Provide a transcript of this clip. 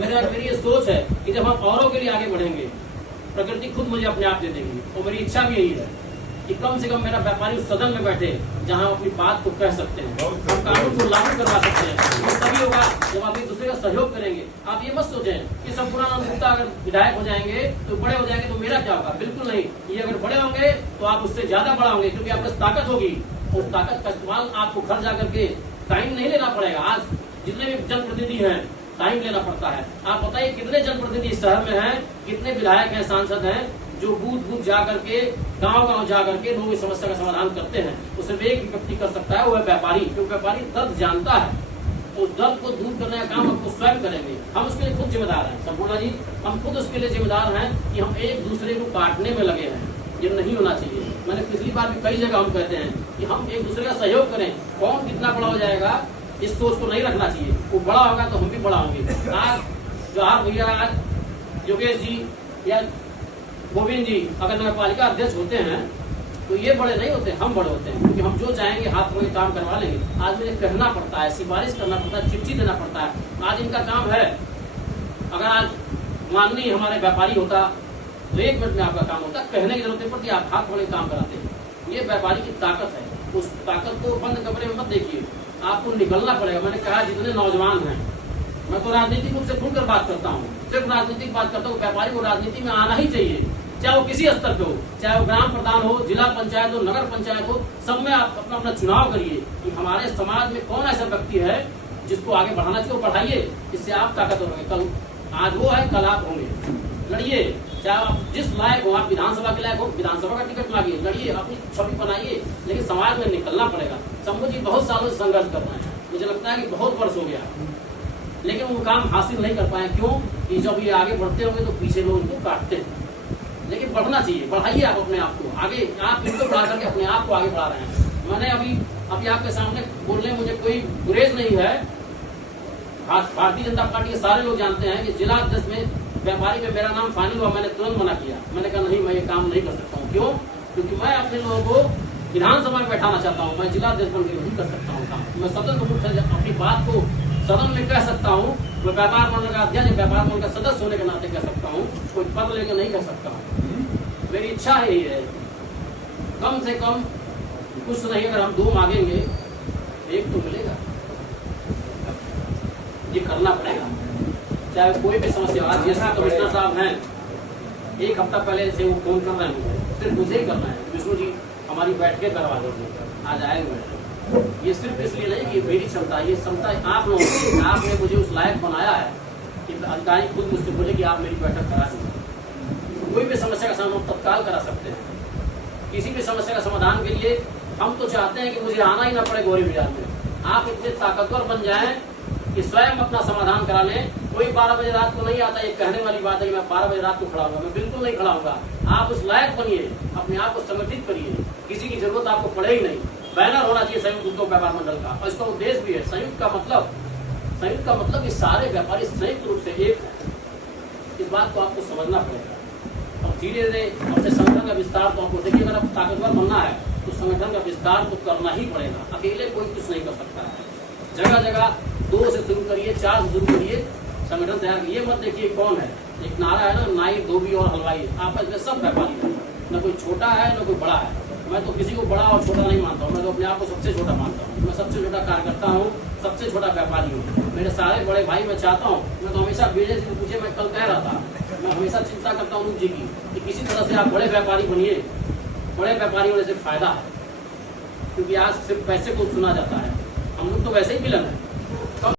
मेरी ये सोच है कि जब हम औरों के लिए आगे बढ़ेंगे, प्रकृति खुद मुझे अपने आप दे देगी। और मेरी इच्छा भी यही है कि कम से कम मेरा व्यापारी उस सदन में बैठे जहां हम अपनी बात को कह सकते हैं, हम कानून को लागू करवा सकते हैं। और तभी होगा जब आप एक दूसरे का सहयोग करेंगे। आप ये मत सोचें कि संपूर्णानंद गुप्ता अगर विधायक हो जाएंगे तो बड़े हो जाएंगे तो मेरा क्या होगा। बिल्कुल नहीं, ये अगर बड़े होंगे तो आप उससे ज्यादा बड़ा होंगे, क्योंकि आपके ताकत होगी। उस ताकत का इस्तेमाल आपको घर जाकर के टाइम नहीं लेना पड़ेगा। आज जितने भी जनप्रतिनिधि हैं टाइम लेना पड़ता है। आप बताइए कितने जनप्रतिनिधि शहर में हैं, कितने विधायक हैं, सांसद हैं जो बूथ बूथ जा करके, गांव गांव जा करके लोगों की समस्या का समाधान करते हैं। तो सिर्फ एक व्यक्ति कर सकता है, वो है व्यापारी। क्योंकि व्यापारी दर्द जानता है, उस दर्द को दूर करने का काम आपको स्वयं करेंगे। हम उसके लिए खुद जिम्मेदार हैं। संपूर्णा जी, हम खुद उसके लिए जिम्मेदार हैं कि हम एक दूसरे को काटने में लगे हैं। ये नहीं होना चाहिए। मैंने पिछली बार भी कई जगह हम कहते हैं कि हम एक दूसरे का सहयोग करें। कौन कितना बड़ा हो जाएगा इस सोच को नहीं रखना चाहिए। वो बड़ा होगा तो हम भी बड़ा होंगे। आज जवाहर भैया, आज योगेश जी या गोविंद जी अगर नगरपालिका अध्यक्ष होते हैं तो ये बड़े नहीं होते, हम बड़े होते हैं। क्योंकि हम जो चाहेंगे हाथ में काम करवा लेंगे। आज मुझे कहना पड़ता है, सिफारिश करना पड़ता है, चिट्ठी देना पड़ता है। आज इनका काम है। अगर आज माननीय हमारे व्यापारी होता तो 1 मिनट में आपका काम होता, कहने की जरूरत नहीं पड़ती, आप हाथ वाले काम कराते हैं। ये व्यापारी की ताकत है। उस ताकत को बंद कमरे में मत देखिए, आपको निकलना पड़ेगा। मैंने कहा जितने नौजवान हैं, मैं तो राजनीतिक रूप से खुलकर बात करता हूँ, सिर्फ राजनीतिक बात करता हूँ। व्यापारी को राजनीति में आना ही चाहिए, चाहे वो किसी स्तर पे हो, चाहे वो ग्राम प्रधान हो, जिला पंचायत हो, नगर पंचायत हो। सब में आप अपना अपना चुनाव करिए कि हमारे समाज में कौन ऐसा व्यक्ति है जिसको आगे बढ़ाना चाहिए, बढ़ाइए। इससे आप ताकतवर होंगे। कल आज वो है, कल आप होंगे। लड़िए, चाहे आप जिस लायक हो, आप विधानसभा के लायक हो, विधानसभा का टिकट मांगिए, लड़िए, अपनी छवि बनाइए। लेकिन समाज में निकलना पड़ेगा। शंभू जी बहुत सालों से संघर्ष कर रहे हैं, मुझे लगता है कि बहुत वर्ष हो गया, लेकिन वो काम हासिल नहीं कर पाए। क्यों? कि जब ये आगे बढ़ते होंगे तो पीछे लोग इनको काटते हैं। लेकिन बढ़ना चाहिए, बढ़ाइए आप अपने आप को आगे। आप इनको बढ़ा करके अपने आप को आगे बढ़ा रहे हैं। मैंने अभी आपके सामने बोलने मुझे कोई गुरेज नहीं है। भारतीय जनता पार्टी के सारे लोग जानते हैं कि जिला अध्यक्ष में व्यापारी में मेरा नाम फाइनल हुआ, मैंने तुरंत मना किया। मैंने कहा नहीं, मैं ये काम नहीं कर सकता हूँ। क्यों? क्योंकि मैं अपने लोगों को विधानसभा में बैठाना चाहता हूँ। मैं जिला अध्यक्ष बनकर नहीं कर सकता हूँ काम। मैं स्वतंत्र रूप से अपनी बात को सदन में कह सकता हूँ। मैं व्यापार मंडल का अध्यक्ष, व्यापार मंडल का सदस्य होने के नाते कह सकता हूँ, कोई पद लेकर नहीं कह सकता हूँ। मेरी इच्छा यही है, कम से कम कुछ नहीं, अगर हम 2 मांगेंगे 1 तो मिलेगा। ये करना पड़ेगा, चाहे कोई भी समस्या। आज जैसा कमिश्नर साहब हैं, 1 हफ्ता पहले से वो फोन कर रहे हैं, सिर्फ मुझे ही करना है, विष्णु जी हमारी बैठकें करवा दो, आज आएंगे। ये सिर्फ इसलिए नहीं कि मेरी क्षमता, ये क्षमता आप लोगों की। आपने मुझे उस लायक बनाया है कि अधिकारी खुद मुझसे बोले कि आप मेरी बैठक करा दीजिए। कोई भी समस्या का समाधान तत्काल करा सकते हैं। किसी भी समस्या का समाधान के लिए हम तो चाहते हैं कि मुझे आना ही ना पड़े गौरी बाजार में। आप इतने ताकतवर बन जाएं कि स्वयं अपना समाधान करा लें। कोई 12 बजे रात को नहीं आता। ये कहने वाली बात है कि मैं 12 बजे रात को खड़ा हूँगा, मैं बिल्कुल नहीं खड़ा हूँगा। आप उस लायक बनिए, अपने आप को संगठित करिए, किसी की जरूरत आपको पड़े ही नहीं। बैनर होना चाहिए संयुक्त उद्योग व्यापार मंडल का, और इसका उद्देश्य भी है संयुक्त का मतलब कि सारे व्यापारी संयुक्त रूप से एक है। इस बात को आपको समझना पड़ेगा। और धीरे धीरे अपने संगठन का विस्तार तो आपको देखिए, अगर आपको ताकतवर बनना है तो संगठन का विस्तार तो करना ही पड़ेगा। अकेले कोई कुछ नहीं कर सकता है। जगह जगह 2 से शुरू करिए, 4 से शुरू करिए, संगठन तैयार करिए। मत देखिए कौन है, एक नारा है ना, नाई, धोबी और हलवाई। आपस में सब व्यापारी है, न कोई छोटा है न कोई बड़ा है। मैं तो किसी को बड़ा और छोटा नहीं मानता हूँ, मैं तो अपने आप को सबसे छोटा मानता हूँ। मैं सबसे छोटा कार्यकर्ता हूँ, सबसे छोटा व्यापारी हूँ। मेरे सारे बड़े भाई मैं चाहता हूँ, मैं तो हमेशा विजय जी को पूछे, मैं कल कह रहा था, मैं हमेशा चिंता करता हूँ जी की कि किसी तरह से आप बड़े व्यापारी बनिए। बड़े व्यापारी होने से फायदा है, क्योंकि आज सिर्फ पैसे को सुना जाता है। हम लोग तो वैसे ही विलन है।